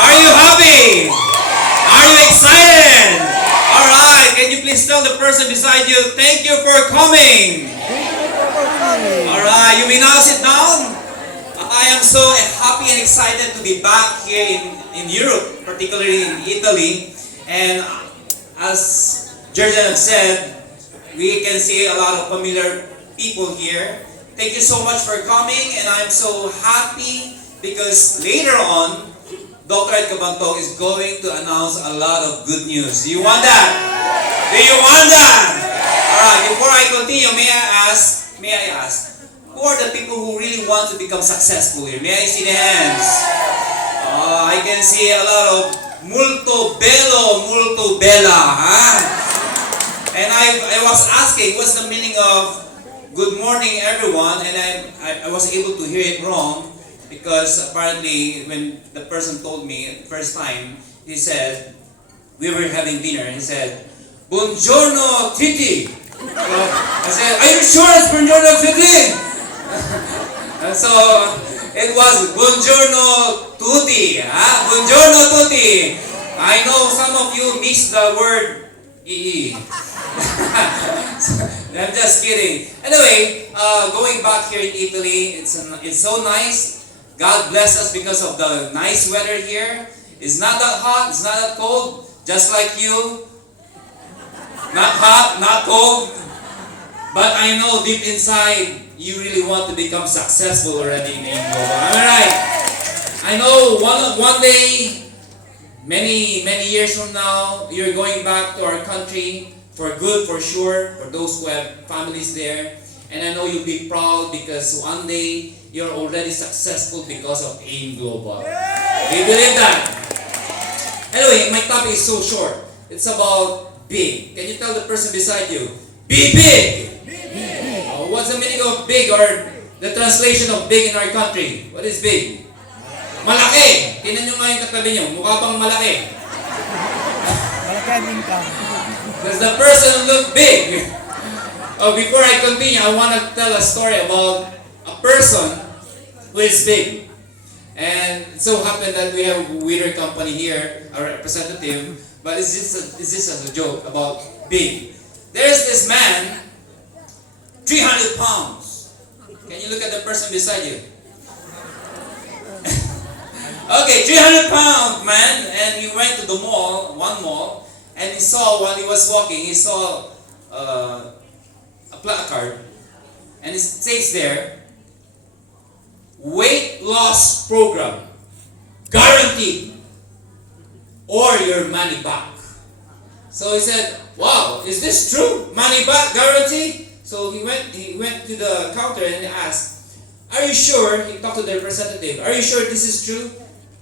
Are you happy? Are you excited? Alright, can you please tell the person beside you, thank you for coming. Alright, you may now sit down. I am so happy and excited to be back here in Europe, particularly in Italy. And as Jordan said, we can see a lot of familiar people here. Thank you so much for coming, and I'm so happy because later on, Dr. Ed Cabantog is going to announce a lot of good news. Do you want that? Do you want that? Alright, before I continue, may I ask, who are the people who really want to become successful here? May I see the hands? I can see a lot of multo bello, multo bella. Huh? And I was asking, what's the meaning of good morning everyone? And I was able to hear it wrong. Because apparently, when the person told me the first time, he said, we were having dinner, and he said, Buongiorno Titi. So I said, are you sure it's Buongiorno Titi? And so it was Buongiorno Tutti. Huh? Buongiorno Tutti. I know some of you missed the word EE. I'm just kidding. Anyway, going back here in Italy, it's so nice. God bless us because of the nice weather here. It's not that hot, it's not that cold, just like you. Not hot, not cold. But I know deep inside, you really want to become successful already in Global. Am I right? I know one day, many years from now, you're going back to our country for good, for sure, for those who have families there. And I know you'll be proud because one day, you're already successful because of AIM Global. Do you believe that? Anyway, my topic is so short. It's about big. Can you tell the person beside you, be big? What's the meaning of big or the translation of big in our country? What is big? Malaki. Tingnan nyo nga yung katabi nyo. Mukha bang malaki? Malaki ang income. Does the person look big? Before I continue, I want to tell a story about a person who is big. And it so happened that we have Wheeler Company here, a representative, but it's just as a joke about big. There's this man, 300 pounds. Can you look at the person beside you? Okay, 300 pound man, and he went to the mall, one mall, and he saw while he was walking, he saw a placard, and it says there, weight loss program, guaranteed, or your money back. So he said, wow, is this true? Money back guarantee? So he went to the counter and he asked, are you sure? He talked to the representative, are you sure this is true?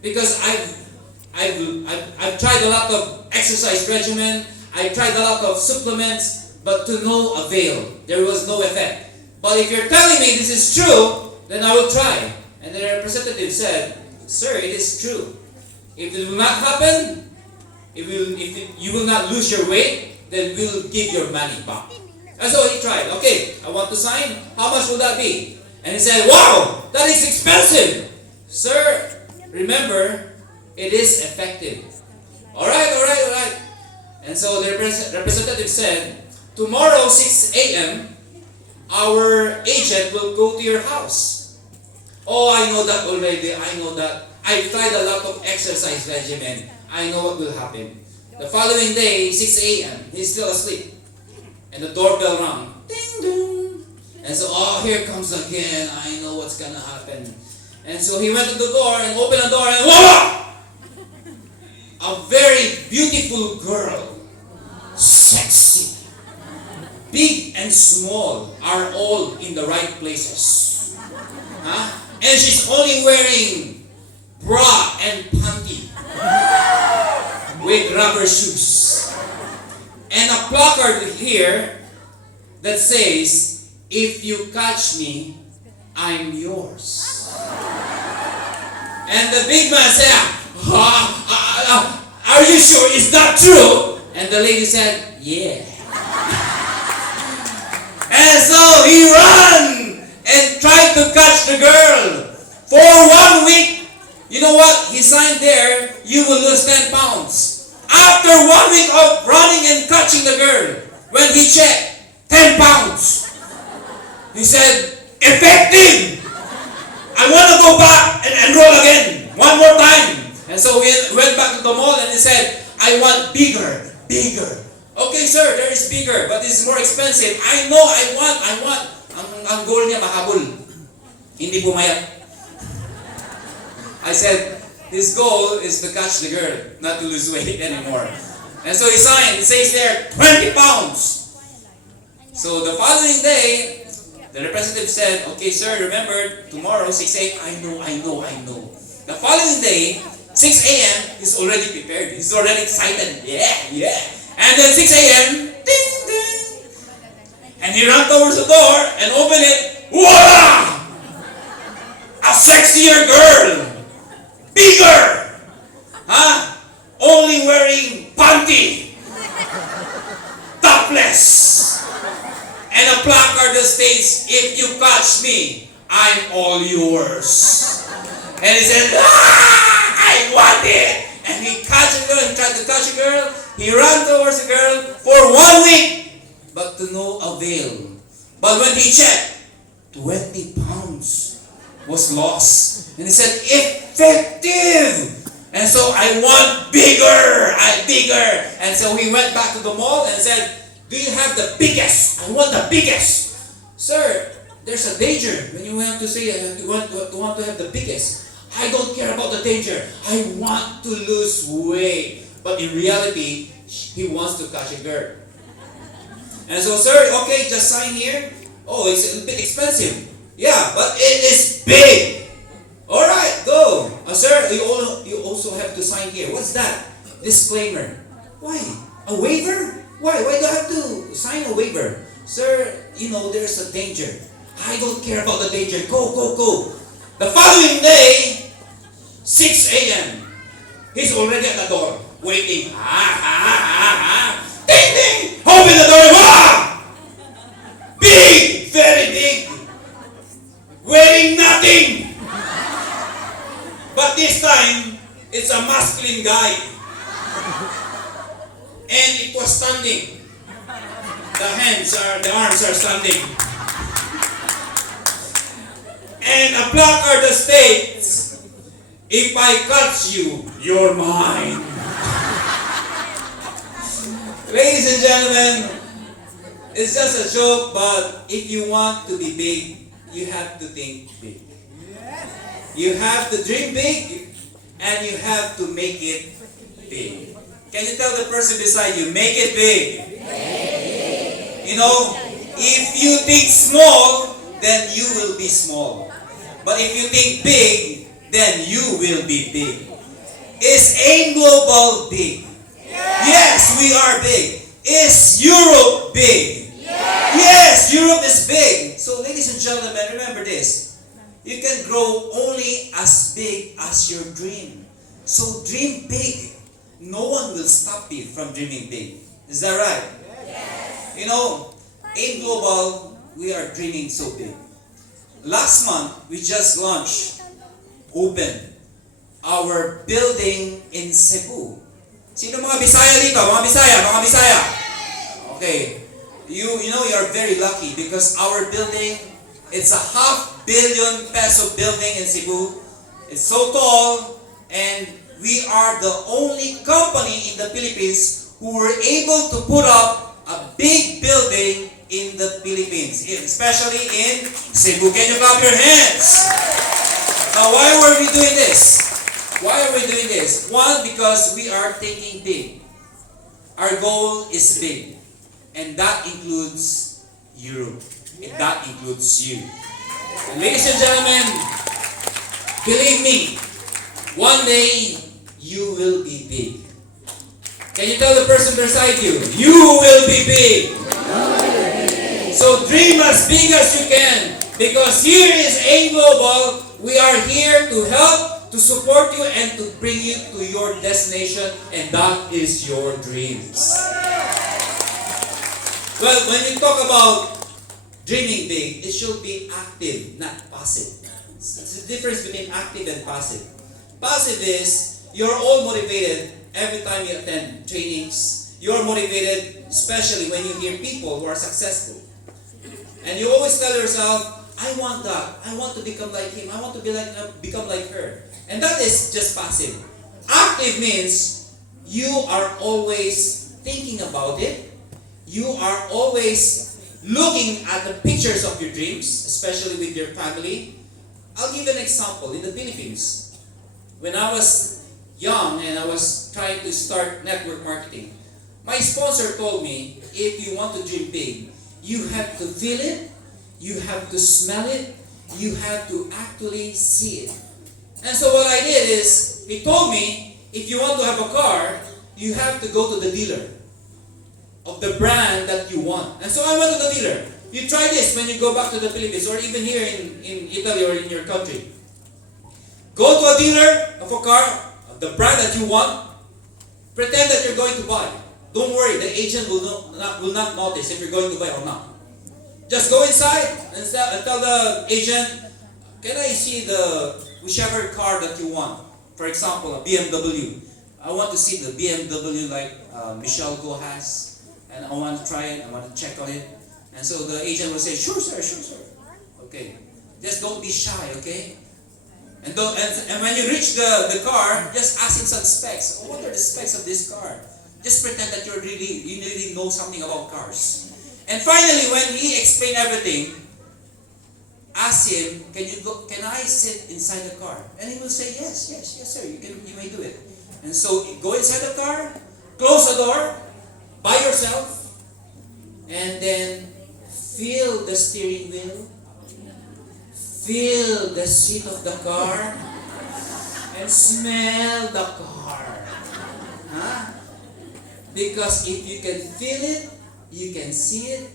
Because I've tried a lot of exercise regimen, I tried a lot of supplements, but to no avail. There was no effect. But if you're telling me this is true, then I will try. And the representative said, sir, it is true. If it will not happen, if you will not lose your weight, then we'll give your money back. And so he tried. Okay, I want to sign. How much will that be? And he said, wow, that is expensive. Sir, remember, it is effective. All right. And so the representative said, tomorrow 6 a.m., our agent will go to your house. Oh, I know that already. I know that. I've tried a lot of exercise regimen. I know what will happen. The following day, 6 a.m., he's still asleep. And the doorbell rang. Ding dong. And so, oh, here comes again. I know what's gonna happen. And so he went to the door and opened the door and voila! A very beautiful girl. Sexy. Big and small are all in the right places. Huh? And she's only wearing bra and panty with rubber shoes. And a placard here that says, if you catch me, I'm yours. And the big man said, are you sure it's not true? And the lady said, yeah. And so he ran and tried to catch the girl. For 1 week, You know what? He signed there, you will lose 10 pounds. After 1 week of running and catching the girl, when he checked, 10 pounds. He said, effective! I want to go back and enroll again, one more time. And so we went back to the mall and he said, I want bigger, bigger. Okay sir, there is bigger, but it's more expensive. I know, I want. Ang goal niya mahabol. Hindi pumayat. I said, his goal is to catch the girl, not to lose weight anymore. And so he signed, it says there, 20 pounds. So the following day, the representative said, okay sir, remember, tomorrow 6 a.m. I know. The following day, 6 a.m., he's already prepared. He's already excited. Yeah. And then 6 a.m., ding, ding. And he ran towards the door and opened it. Voila! A sexier girl. Bigger! Only wearing panty. Topless. And a placard that states, if you catch me, I'm all yours. And he said, I want it. And he catch a girl, he tried to catch a girl. He ran towards the girl for 1 week, but to no avail. But when he checked, 20 pounds was lost. And he said, effective! And so I want bigger. And so he went back to the mall and said, do you have the biggest? I want the biggest. Sir, there's a danger when you want to say you want to have the biggest. I don't care about the danger. I want to lose weight. But in reality, he wants to catch a girl. And so, sir, okay, just sign here. Oh, it's a bit expensive. Yeah, but it is big. All right, go. Sir, you also have to sign here. What's that? Disclaimer. Why? A waiver? Why? Why do I have to sign a waiver? Sir, there's a danger. I don't care about the danger. Go. The following day, 6 a.m., he's already at the door, waiting. Ding, ding! Open the door. Wow! Big! Very big! Wearing nothing! But this time, it's a masculine guy. And it was standing. The arms are standing. And a placard that states, if I catch you, you're mine. Ladies and gentlemen, it's just a joke, but if you want to be big, you have to think big. You have to dream big, and you have to make it big. Can you tell the person beside you, make it big? If you think small, then you will be small. But if you think big, then you will be big. Is AIM Global big? Yes, we are big. Is Europe big? Yes, Europe is big. So ladies and gentlemen, remember this. You can grow only as big as your dream. So dream big. No one will stop you from dreaming big. Is that right? Yes. AIM Global, we are dreaming so big. Last month, we just opened our building in Cebu. Sino mga Bisaya dito? Mga Bisaya. Okay. You are very lucky because our building, it's a ₱500 million building in Cebu. It's so tall, and we are the only company in the Philippines who were able to put up a big building in the Philippines, especially in Cebu. Can you clap your hands? Now, why were we doing this? One, because we are thinking big. Our goal is big, and that includes Europe, and that includes you. And ladies and gentlemen, believe me, one day you will be big. Can you tell the person beside you, you will be big? So dream as big as you can, because here is AIM Global. We are here to help, to support you, and to bring you to your destination, and that is your dreams. Well, when you talk about dreaming big, it should be active, not passive. It's the difference between active and passive. Passive is you're all motivated every time you attend trainings. You're motivated, especially when you hear people who are successful. And you always tell yourself, I want that. I want to become like him. I want to become like her. And that is just passive. Active means you are always thinking about it. You are always looking at the pictures of your dreams, especially with your family. I'll give an example. In the Philippines, when I was young and I was trying to start network marketing, my sponsor told me, if you want to dream big, you have to feel it, you have to smell it, you have to actually see it. And so what I did is, he told me, if you want to have a car, you have to go to the dealer of the brand that you want. And so I went to the dealer. You try this when you go back to the Philippines or even here in Italy or in your country. Go to a dealer of a car, of the brand that you want. Pretend that you're going to buy. Don't worry, the agent will not notice if you're going to buy or not. Just go inside and tell the agent, can I see the whichever car that you want? For example, a BMW. I want to see the BMW like Michelle Go has, and I want to try it, I want to check on it. And so the agent will say, sure sir, sure sir. Okay, just don't be shy, okay? And when you reach the car, just ask him some specs. What are the specs of this car? Just pretend that you really know something about cars. And finally, when he explained everything, ask him, can I sit inside the car? And he will say, yes sir, you may do it. And so go inside the car, close the door by yourself, and then feel the steering wheel, feel the seat of the car, and smell the car. Huh? Because if you can feel it, you can see it,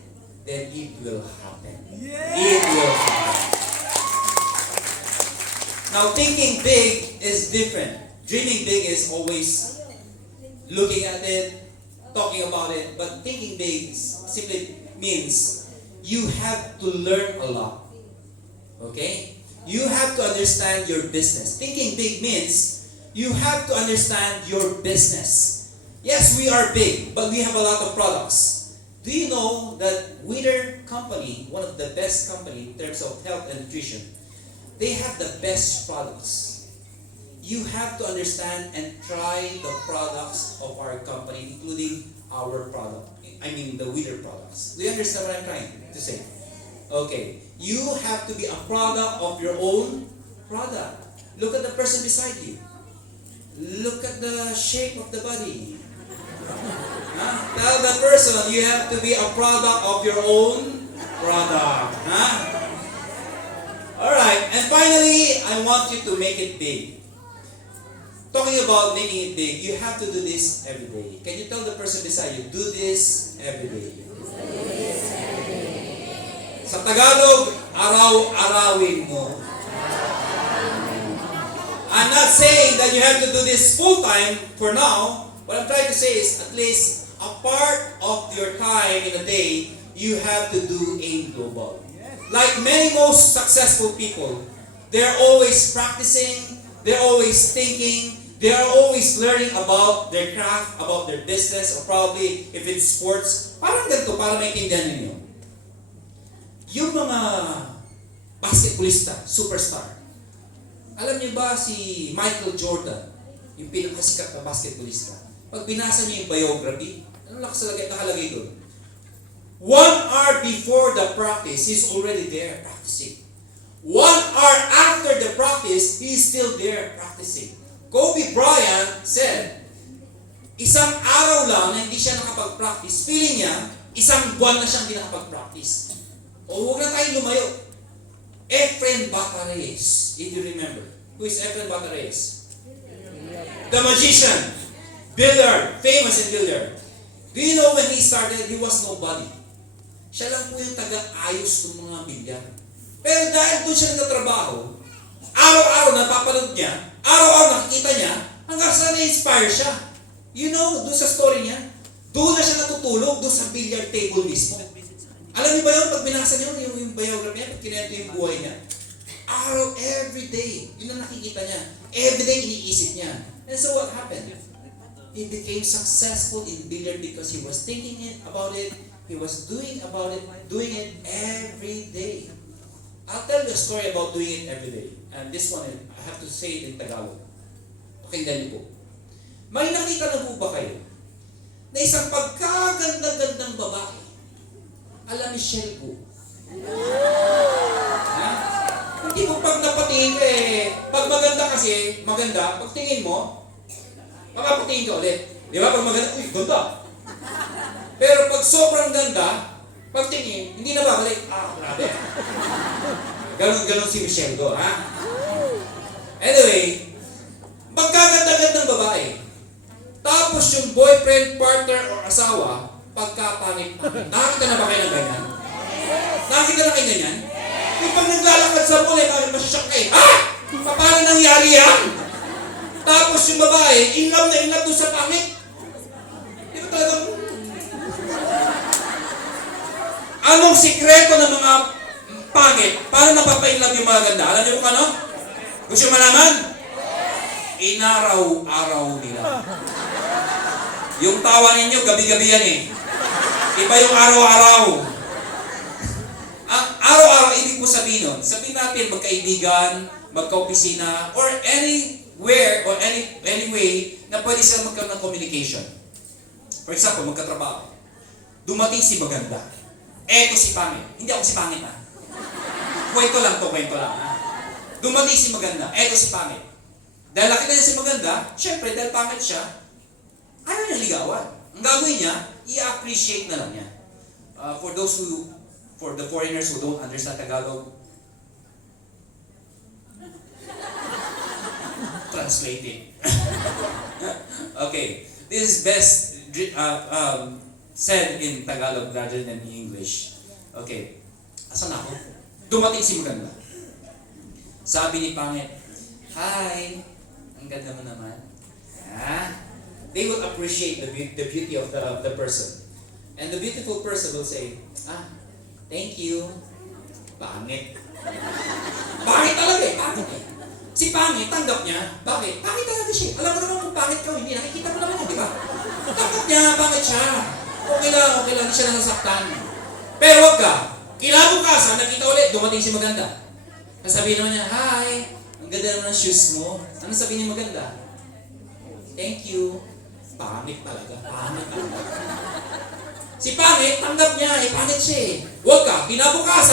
then it will happen. Yeah. It will happen. Now, thinking big is different. Dreaming big is always looking at it, talking about it, but thinking big simply means you have to learn a lot. Okay? You have to understand your business. Thinking big means you have to understand your business. Yes, we are big, but we have a lot of products. Do you know that Weider Company, one of the best company in terms of health and nutrition, they have the best products. You have to understand and try the products of our company, including our product. I mean the Weider products. Do you understand what I'm trying to say? Okay. You have to be a product of your own product. Look at the person beside you. Look at the shape of the body. Huh? Tell the person you have to be a product of your own product. Huh? Alright, and finally, I want you to make it big. Talking about making it big, you have to do this every day. Can you tell the person beside you, do this every day? Sa Tagalog, araw-arawin mo. I'm not saying that you have to do this full-time for now. What I'm trying to say is at least a part of your time in a day, you have to do AIM Global. Like many most successful people, they're always practicing, they're always thinking, they are always learning about their craft, about their business, or probably if it's sports. Parang ganito, para maintindihan ninyo. Yung mga basketballista, superstar. Alam niyo ba si Michael Jordan, yung pinakasikat na basketballista? Pag binasa niyo yung biography, ano nakalagay doon? 1 hour before the practice, he's already there practicing. 1 hour after the practice, he's still there practicing. Kobe Bryant said, isang araw lang na hindi siya nakapag-practice, feeling niya, isang buwan na siyang hindi nakapag-practice. O huwag na tayong lumayo. Efren Batares, if you remember. Who is Efren Batares? The magician. Builder. Famous in builder. Do you know when he started, he was nobody. Siya lang po yung taga-ayos ng mga bilyar. Pero dahil doon siya nagtatrabaho, araw-araw napapanood niya, araw-araw nakikita niya, hanggang sa na-inspire siya. You know, doon sa story niya, doon na siya natutulog, doon sa billiard table mismo. Alam niyo ba yun, pag binasa niyo yung biography niya, pag kinento yung buhay niya, araw, every day, yun ang nakikita niya. Everyday iniisip niya. And so what happened? He became successful in billiard because he was thinking about it. He was doing it every day. I'll tell you a story about doing it every day. And this one, I have to say it in Tagalog. Pakinggan niyo po. May nakita na po ba kayo na isang pagkaganda-gandang babae? Alam Michelle po. Ha? Hindi mo pag napatingin ka pag maganda kasi, maganda, pag tingin mo, mapapatingin ka ulit. Di ba? Pag maganda, uy, ganda. Pero pag sobrang ganda, pag tingin, hindi na babalik. Grabe. Ganon si Michelle do, ha? Anyway, magkaganda-gandang babae. Tapos yung boyfriend, partner, or asawa, pagkapangit-pangit. Nakakita na ba kayo ng ganyan? Nakakita na kayo ganyan? Yung pag naglalakad sa mall, masasyak ka paano nangyari yan? Tapos yung babae, in love doon sa pangit. Di ba talagang... Anong sikreto ng mga pangit? Paano napapa-inlove yung mga ganda? Alam niyo kung ano? Gusto mo malaman? Inaraw-araw nila. Yung tawa ninyo, gabi-gabi yan Iba yung araw-araw. Ang araw-araw, ibig ko sabihin nun, sabihin natin magkaibigan, magkaopisina, or anywhere, or any way na pwede sila magkaroon ng communication. For example, magkatrabaho. Dumating si maganda. Eto si pangit. Hindi ako si pangit Kwento lang. Dumating si maganda. Eto si pangit. Dahil nakita niya si maganda, syempre, dahil pangit siya, ayaw niya ligawan. Ang gagawin niya, i-appreciate na lang niya. For the foreigners who don't understand Tagalog, translate it. Okay, this is best said in Tagalog rather than in English. Okay, asan ako? Dumating si maganda. Sabi ni pangit, "Hi, ang ganda mo naman." They will appreciate the beauty of the person. And the beautiful person will say, "Thank you." Pangit. Pangit talaga pangit Si pangit, tanggap niya. Bakit? Pangit talaga siya. Alam mo naman kung pangit ka, hindi nakikita mo naman yun, di ba? Tanggap niya, pangit siya. Okay lang, hindi siya nasaktan. Pero wag ka. Kinabukasan, nakita ulit, dumating si maganda. Sabihin naman niya, "Hi, ang ganda naman ng shoes mo." Ano sabihin niya maganda? "Thank you." Pangit talaga. Si pangit, tanggap niya, pangit siya Wag ka, kinabukasan,